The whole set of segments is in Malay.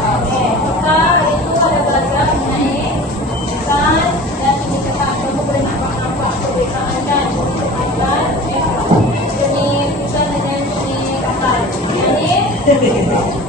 Oke, maka itu ada pelajaran mengenai ikan dan mencetak kamu boleh nampak perbedaan dan mencetakkan jenis ikan dengan jenis kapal. Jadi cetakan.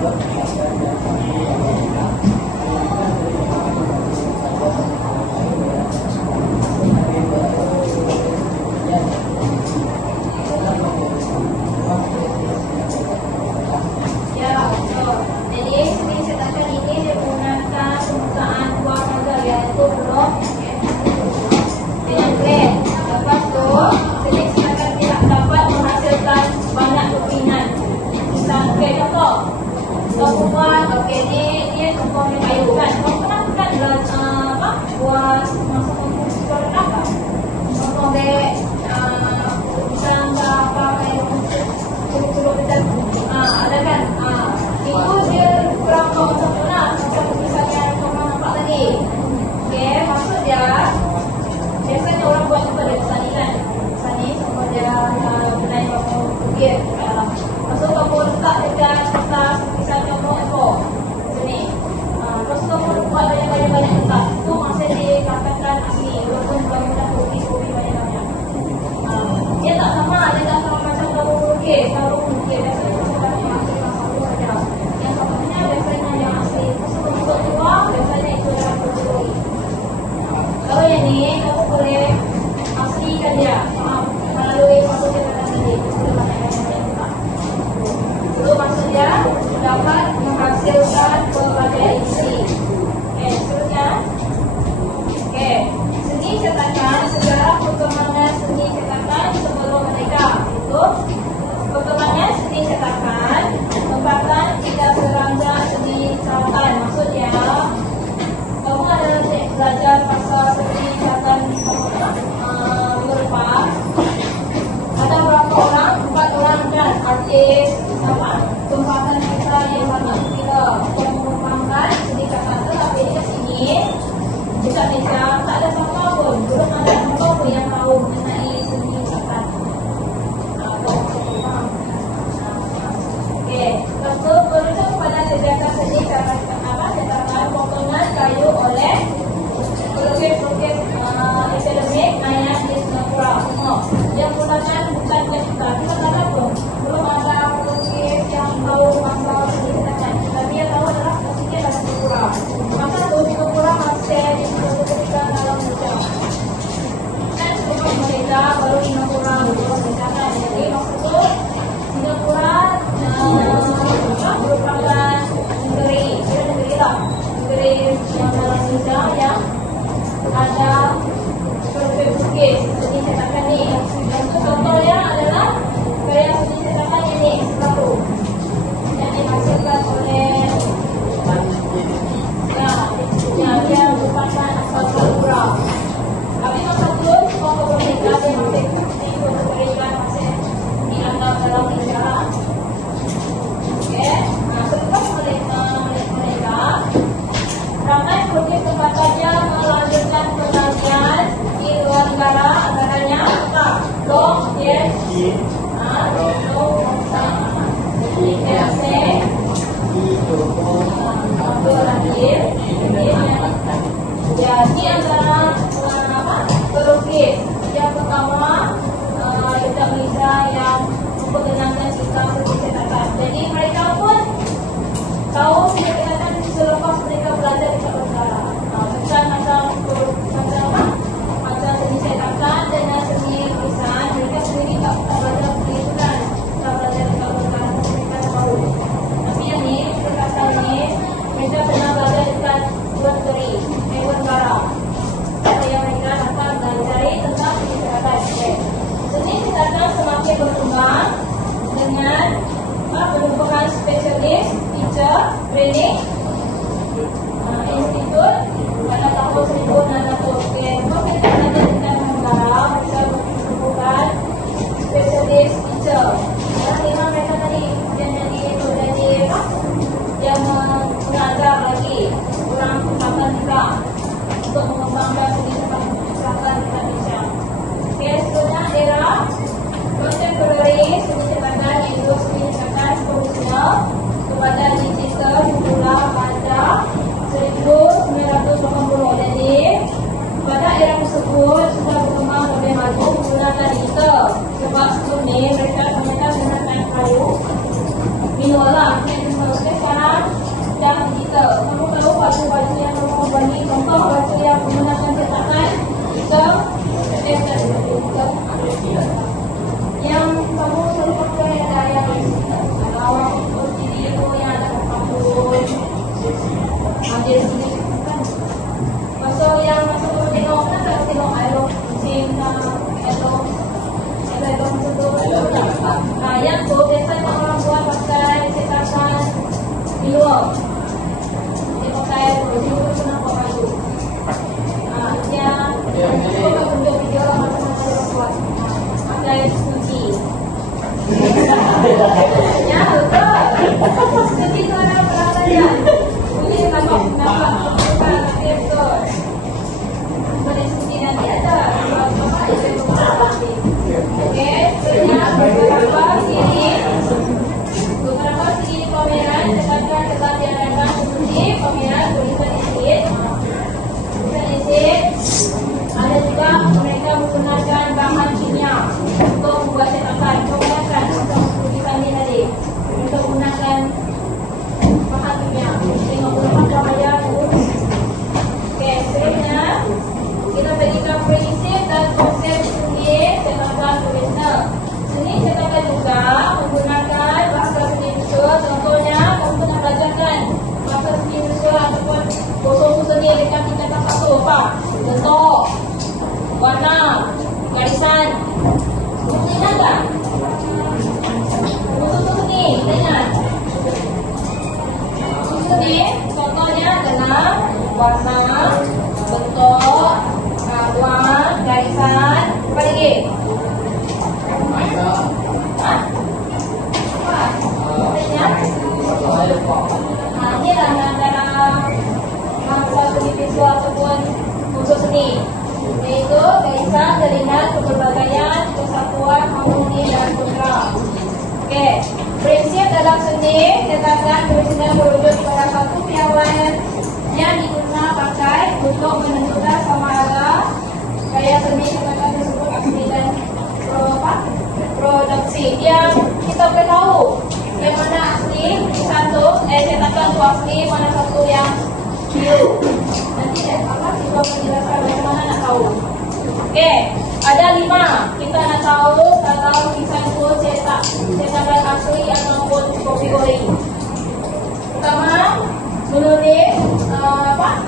Ya, betul. Jadi seni cetakan ini menggunakan permukaan dua pada yaitu blok dengan grade. Lepas tu, seni cetakan tidak dapat menghasilkan banyak kepingan. Misalnya contoh, buat ini dia komponen kayu kan. Kau pernah kan buat masuk komponen sekolah apa? Komponen pisang apa kayu cukup kita ada kan? Itu dia kurang sempurna macam misalnya kau nampak tadi. Okey, maksud dia biasanya orang buat apa dia sanilan. Sani sama dia benda yang kau ukir. Maksud kau letak dekat kertas misalnya kau sini. Terus kau buat banyak-banyak kertas. Itu masih dikatakan asli walaupun mudah-mudah kopi banyak-banyak. Dia tak sama macam kau ukir. Kalau ukir biasanya kita masih satu saja. Yang satunya biasanya yang asli. Maksud untuk dua biasanya itu adalah kategori. Kalau yang ni kamu boleh aslikan dia melalui satu cetakan tadi. Itu maksudnya dapat menghasilkan pelbagai isi. Okey, seterusnya. Okey, seni cetakan sejarah perkembangan seni cetakan sebelum merdeka. Itu perkembangan seni cetakan merupakan tidak seranjang seni cetakan. Maksudnya kamu ada belajar pasal seni cetakan minggu depan. Ada berapa orang? 4 orang kan artis sama tempatan kita yang banyak kita yang mengembangkan seni cetakan. Tetapi di sini dekat Malaysia tak ada siapa pun, belum ada siapa pun yang tahu mengenai seni cetakan. Okey, lepas tu merujuk kepada sejarah seni cetakan potongan kayu oleh pelukis-pelukis akademik ayat di Singapura. Yang menggunakan bukan kita tak ada pun. Belum ada pelukis yang tahu pasal seni cetakan. Tapi yang tahu adalah pelukisnya dalam Singapura. Masa tu Singapura masih diperlukan dalam Malaysia. Dan sebelum mereka baru Singapura mencetakan. Jadi maksud tu Singapura merupakan negeri lah. Negeri yang dalam Malaysia yang ada pelukis seni cetakan ni. Contohnya adalah gaya seni cetakan ini satu yang dihasilkan oleh dia merupakan asal Singapura. Tapi masa tu semua pemerintah dia masih pemerintah masih dianggap dalam Malaysia. Okey, selepas mereka ramai pelukis tempatannya melanjutkan pengajian di luar negara, antaranya Long Yes, Jadi antara pelukis yang pertama dekat Malaysia yang memperkenalkan sistem cetakan. Jadi mereka pun tahu cetakan selepas mereka belajar dekat negara. Bukan macam seni cetakan dengan seni tulisan, mereka sendiri tak belajar tulisan, tak belajar dekat negara, mereka tahu. Tapi yang ni, cetakan ni, mereka pernah belajar dekat luar negeri, luar negara. Supaya mereka dapat belajar tentang seni cetakan. Seni cetakan semakin berkembang dengan penumpukan spesialis, teacher, training, institut pada tahun 1900. Mereka belajar dengan negara, mereka menumpukan spesialis, teacher. Dan lima mereka tadi yang yang mengajar lagi orang tempatan juga untuk mengembangkan seni cetakan di Malaysia. Seterusnya era contemporary seni cetakan iaitu seni cetakan profesional kepada digital dimulai pada 1980. Jadi pada era tersebut sudah berkembang lebih maju menggunakan digital. Sebab sebelum ni mereka menggunakan kayu manual lah. Oke, sekarang sudah digital. Kamu tahu baju-baju yang kamu beli, contoh baju yang menggunakan cetakan, digital, yang kamu selalu pakai ada yang kalau jadi itu yang ada kampung, ada sini kan. Masuk yang masuk ke tengok kan, kalau tengok aero, mesin, aero masuk tu. Nah, yang tu biasanya orang buat pakai cetakan di luar. Dia pakai baju tu nak baju. Yang kita tunjuk video macam-macam dia buat. Pakai kunci. Ya, betul. Kunci tu ada berapa dia? Kunci nampak betul. Boleh kunci nanti ada. Bapak ada nanti. Okey, beberapa sini pameran dekatkan tempat diadakan kunci pameran tulisan isit. Ada juga mereka menggunakan bahan kimia untuk membuat cetakan. Menggunakan untuk tulisan ini tadi. Untuk menggunakan bahan kimia. Tengok apa aja tu. Okey, sebenarnya kita berikan prinsip dan konsep seni cetakan tulisan. Seni cetakan juga menggunakan bahasa seni visual. Contohnya, kamu nak belajarkan bahasa seni visual ataupun kosong seni dekat kita dapat tu apa? Bentuk, warna, garisan. Ingat tak? Kosong seni, ingat? Seni, contohnya adalah warna, bentuk, kawan, garisan. Apa lagi? Ini adalah antara bahasa seni visual ataupun unsur seni, yaitu garisan, jaringan, keberbagaian, kesatuan, harmoni dan bergerak. Okey, prinsip dalam seni cetakan tulisan merujuk pada satu piawaian yang digunakan pakai untuk menentukan sama ada gaya seni cetakan tersebut asli dan produksi. Yang kita boleh tahu yang mana asli satu, cetakan itu asli, mana satu yang biru. Nanti apa kita menjelaskan bagaimana nak tahu. Okey, ada 5. Kita nak tahu kalau lukisan itu cetakan asli ataupun kopi ori. Pertama, menulis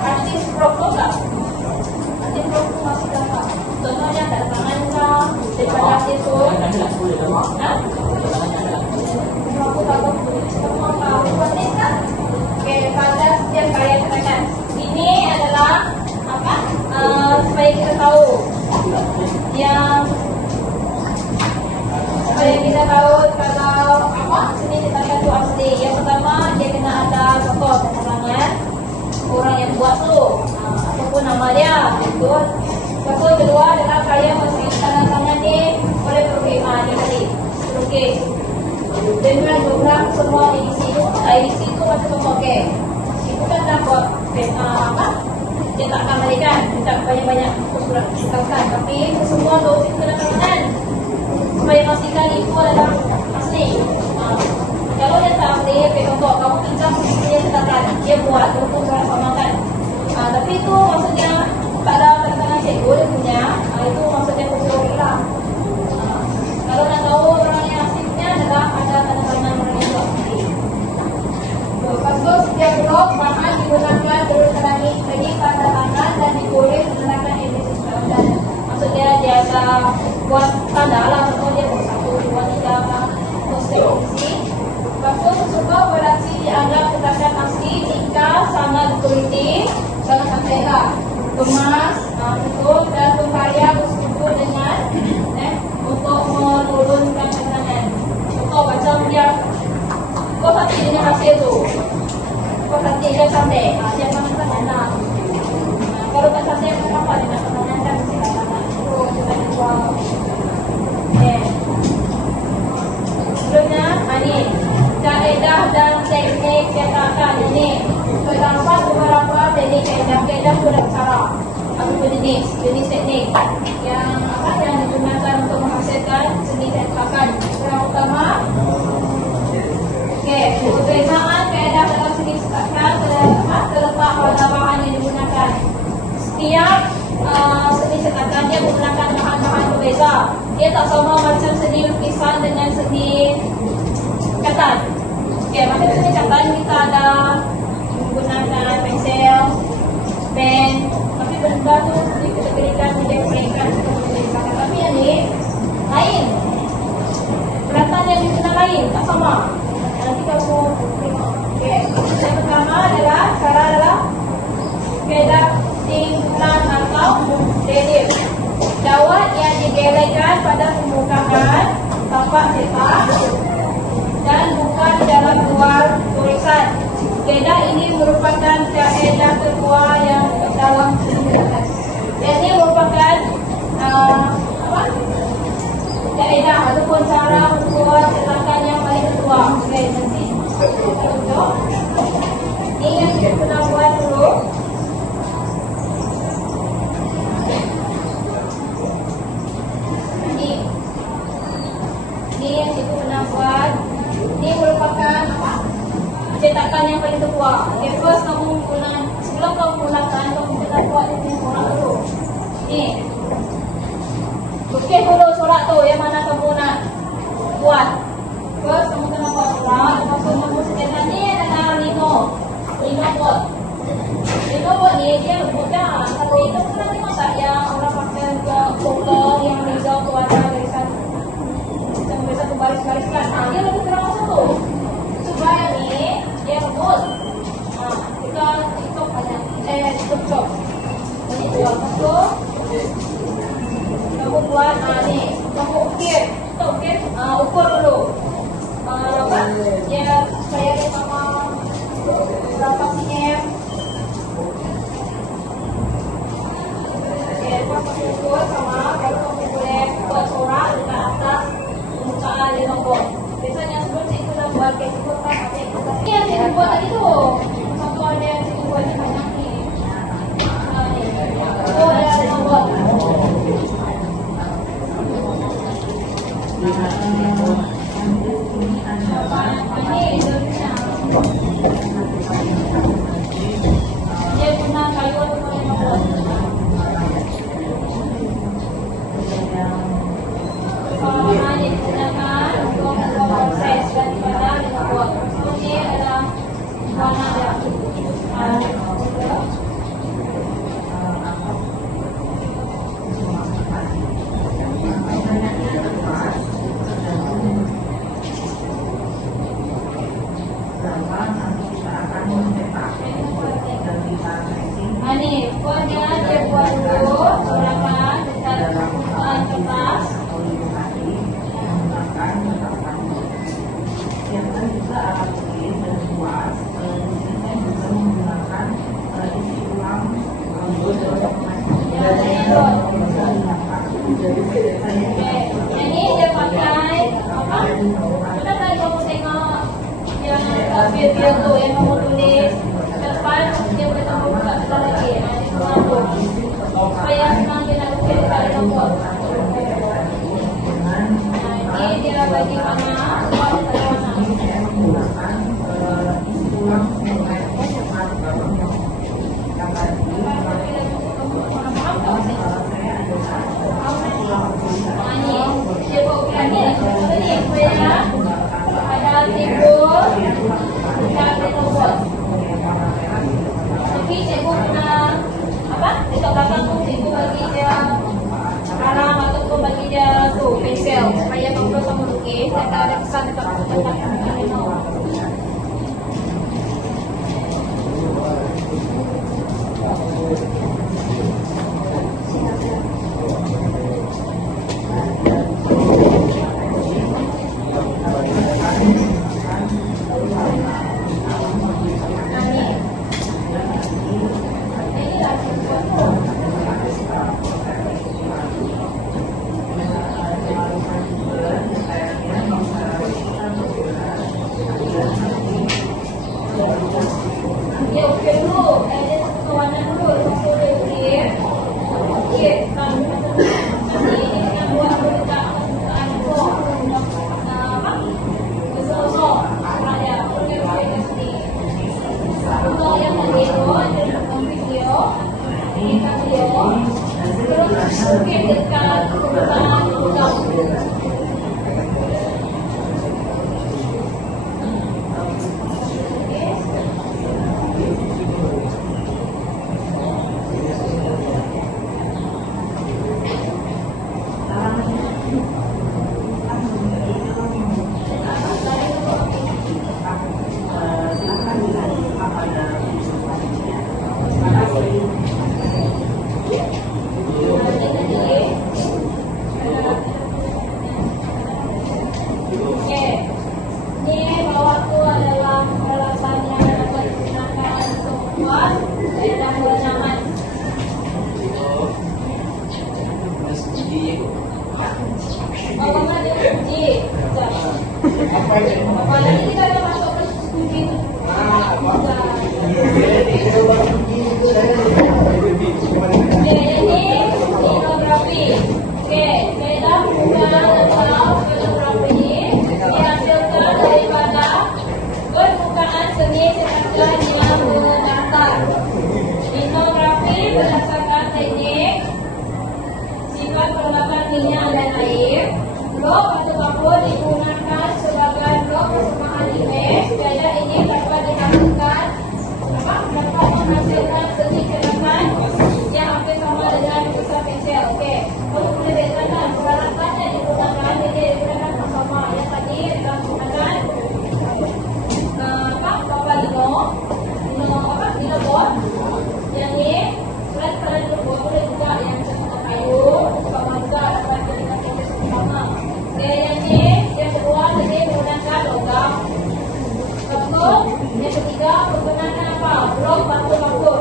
artis profil. Artis profil masih dapat. Contohnya tanda tangan kah, daripada artis itu. Aku tahu semua tahu artis kan. Okey, pada setiap karya cetakan. Ini adalah apa? Supaya kita tahu yang supaya kita tahu kalau apa seni cetakan itu asli. Yang pertama dia kena ada contoh tanda tangan orang yang buat tu, ataupun nama dia. Betul. Lepas kedua adalah karya mesin tanda tangan ni oleh perkhidmatan ni tadi. Okey. Dengan jumlah semua edisi itu macam tu. Okey. Itu kan dah buat apa? Cetakan tadi kan, cetak banyak-banyak surat cetakan. Tapi semua tu tanda tangan supaya pastikan itu adalah asli. Kalau dia tak asli, contoh kamu pinjam dia cetakan, dia buat untuk surat samakan. Tapi itu maksudnya tak ada tanda tangan cikgu dia punya, itu maksudnya kopi lah. Kalau nak tahu orang yang aslinya adalah ada tanda tangan orang yang buat asli. Lepas tu setiap blok bahan digunakan terusangi lagi tanda tangan dan ditulis menggunakan edisi standar. Maksudnya dia ada buat tanda lah, contoh dia buat 1, 2, 3 konsep edisi. Lepas tu sesuatu produksi dianggap cetakan asli jika sangat diteliti, sangat sampailah kemas, betul dan pembayar bersetuju dengan untuk menurunkan tekanan. Contoh macam dia kau hati dengan hasil tu, kau hati dia sampai, dia panas tangan lah. Kalau tak sampai apa dia nak tangan dan mesti tangan. Oh, kita jual. Sebelumnya, ini kaedah dan teknik cetakan ini. Terdapat beberapa teknik kaedah dan cara ataupun jenis teknik yang digunakan untuk menghasilkan seni cetakan. Yang utama, persamaan Dia tak sama macam seni lukisan dengan seni catan. Okay, macam seni catan kita ada menggunakan pensel, pen, tapi benda tu dikategorikan menjadi perhiasan. Tapi yang ni lain. Peralatan yang digunakan lain, tak sama. Nanti kamu tengok. Okay. Yang pertama adalah cara adalah kedap timbulan atau relief. Dawat yang digelekan pada permukaan tapak cetak dan bukan dalam luar tulisan. Kedah ini merupakan kaedah tertua yang dalam ini merupakan kaedah ataupun cara membuat cetakan yang paling tertua. Okey, nanti contoh. Ingat kita pernah buat dulu. Ini yang cikgu pernah buat. Ini merupakan apa? Cetakan yang paling tertua. Okay, first kamu menggunakan, sebelum kamu menggunakan, kamu kita buat ini sorak dulu. Ini. Okey, dulu sorak tu yang mana kamu nak buat. First kamu kena buat sorak. Lepas tu kamu sediakan ni adalah lino bot. Lino bot ni dia lembut dah. Tapi kamu pernah tengok tak yang orang pakai untuk pokok yang hijau tu ada garisan satu baris-baris kan. Dia lebih terang macam tu. Sebab ni dia lembut. Kita tutup aja. Tutup. Ini dua. Lepas kamu buat ni. Kamu ukir. Kita ukir. Ukur dulu. Dia supaya dia sama berapa cm. Okay, lepas kamu ukur sama. Baru kamu boleh buat sorak dekat atas permukaan dia nombor. Biasanya sebelum cikgu dah buat, cikgu kan pakai kertas. Ini yang cikgu buat tadi tu. Contoh ada yang cikgu buat ni banyak ni. Oh, ada nombor. Dia guna kayu atau nombor. Hanya digunakan untuk proses daripada lembut. Ini adalah warna dia. Ini pokoknya dia buat dulu sorakan dekat permukaan kertas. Ini dia pakai apa? Kita tadi kamu tengok yang video tu yang kamu tulis depan dia boleh tambah buka kita lagi. Supaya senang dia nak ukir dekat nombor. Ini dia bagi warna. Ada timbul ada nombor. Tapi cikgu pernah apa? Dekat belakang tu cikgu bagi dia karam ataupun bagi dia tu pensel supaya kamu lukis dan ada kesan dekat tempat yang kamu mahu. Dia ukir dulu, dia satu warna dulu, lepas tu dia ukir. Ukir, kan nanti dia akan buat dekat permukaan tu. Apa? Besar-besar. Ada ukir kat sini. Untuk yang tadi tu, dia dalam video. Ini kat video. Terus ukir dekat permukaan hijau. kebijakan yang mendatar. Linografi berdasarkan teknik sifat perlengkapan minyak dan air. Blok atau kapur digunakan sebagai blok persamaan imej. Gaya ini dapat dihasilkan dapat menghasilkan segi kedapan yang hampir sama dengan besar pensel. Okey, untuk membedakan peralatan yang digunakan, ini digunakan sama yang tadi kita gunakan lino bot. Yang ini surat pada bot boleh juga yang sama kayu, sama juga dapat dijadikan proses utama. Okey, yang ini yang kedua tadi menggunakan logam. Kapur. Yang ketiga menggunakan apa? Blok batu kapur.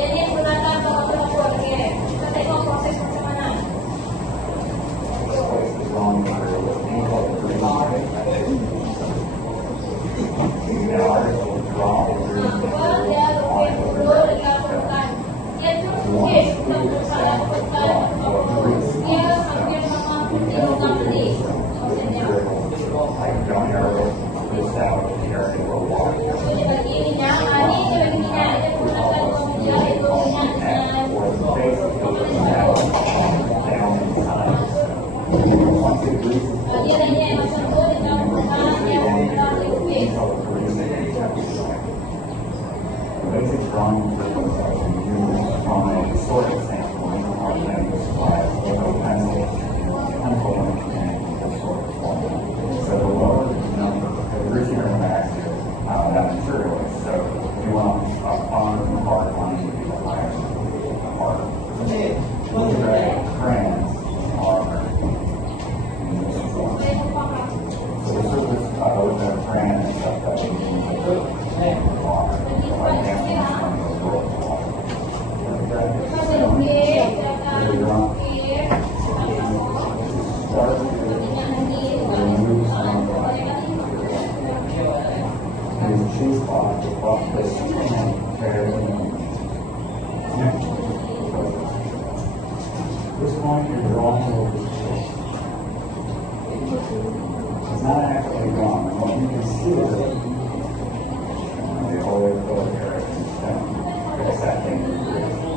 Yang ini menggunakan batu kapur. Okey, kita tengok proses macam mana. Basic drawing principles are used from a soil sampling of this class with a pencil and soil formula. So the lower the number, the richer the mass is that material is. So you want a finer part one to be the higher part. The trends are so this is with the trend and stuff that we use. This one you're drawing over the shape. It's not actually drawn. What you can see is the whole here in stone. It's that thing.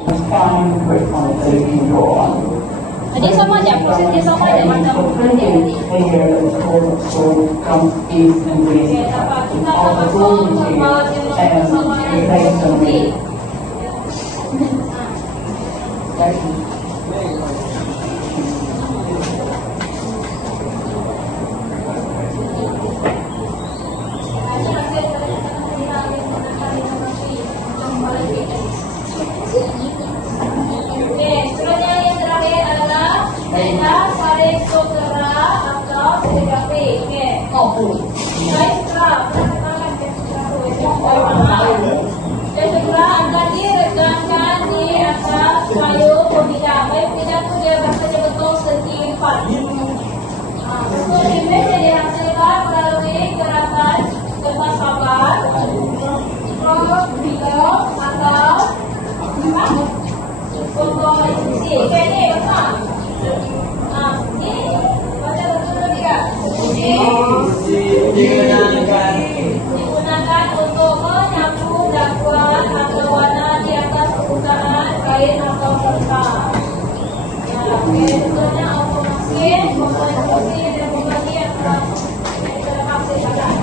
It's fine, quick one, so you can go on. Dia sama aja, proses dia sama aja macam dia tadi. Okey, dapat kita akan masuk sama jenis sama yang seperti. Dan segera akan diregangkan di atas kayu pembina. Kayu pembina itu dia rasanya betul segi 4. Untuk imej yang dihasilkan melalui gerakan kertas sabar, mikro, atau foto institusi. Okey, ni betul. Ni baca betul juga. Digunakan untuk menyapu dakwaan atau warna di atas permukaan kain atau kertas. Ya, okey, contohnya automasin, komposisi dan pembagi antara kita hasilkan.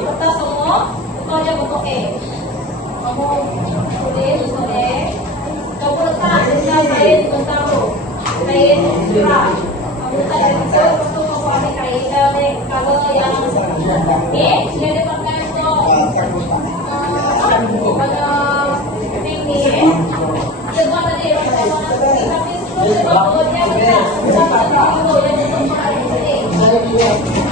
Kertas semua, itu aja bentuknya. Kamu tulis, kamu letak dengan kain taruh, kain cerah. Kamu letak di situ, terus kamu pakai kain kalau yang ini dia dipakai untuk pada ini. Semua tadi tapi kalau dia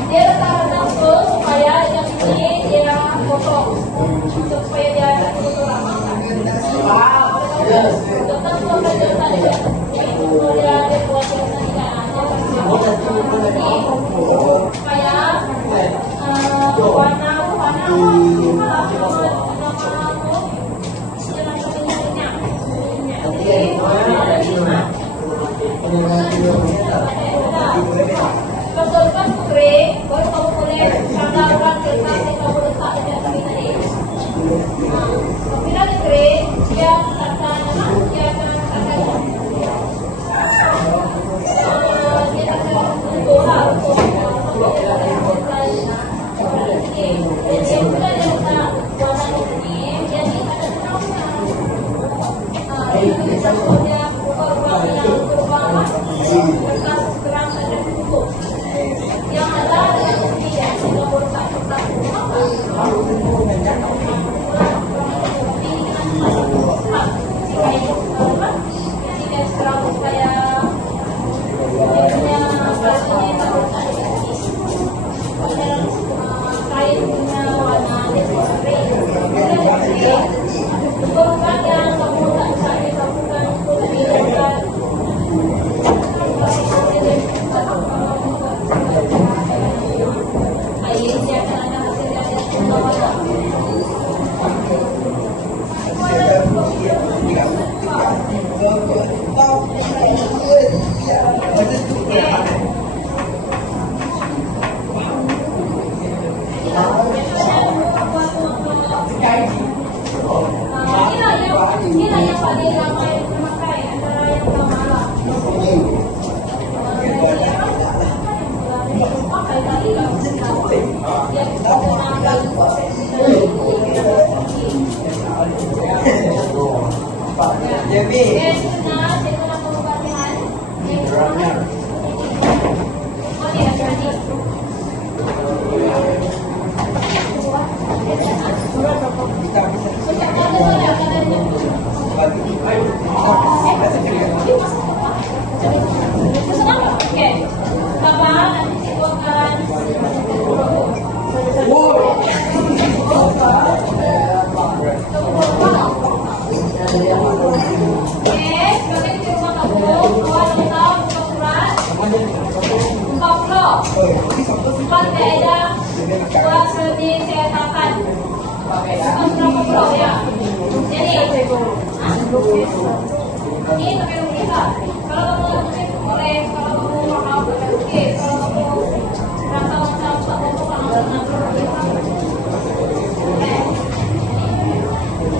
dia letak langsung supaya yang ini dia potong supaya dia tidak kotor lama. Tetap sampai tadi itu dia buat yang tadi supaya warna lepas kering, baru kamu boleh camdarkan kertas yang kamu letak di atas tadi. Nah, apabila dia kering, dia akan yang ada tidak kamu Soplo. Empat beda. Dua sedih setakan. Soplo ya. Jadi, ini tapi bisa. Kalau kamu lukis boleh, kalau kamu mau boleh lukis, kalau kamu rasa macam tak mau kamu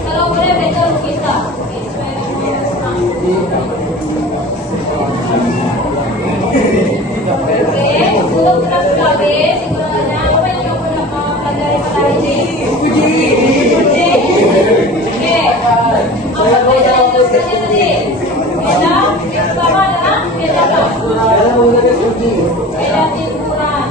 kalau boleh beda lukis lah. Oke, sebelum kita habis, sebenarnya apa yang kamu dapat pelajari pada hari ini? Oke, apa pelajaran illustrasi tadi? Beda, yang pertama adalah beda apa? Beda timburan.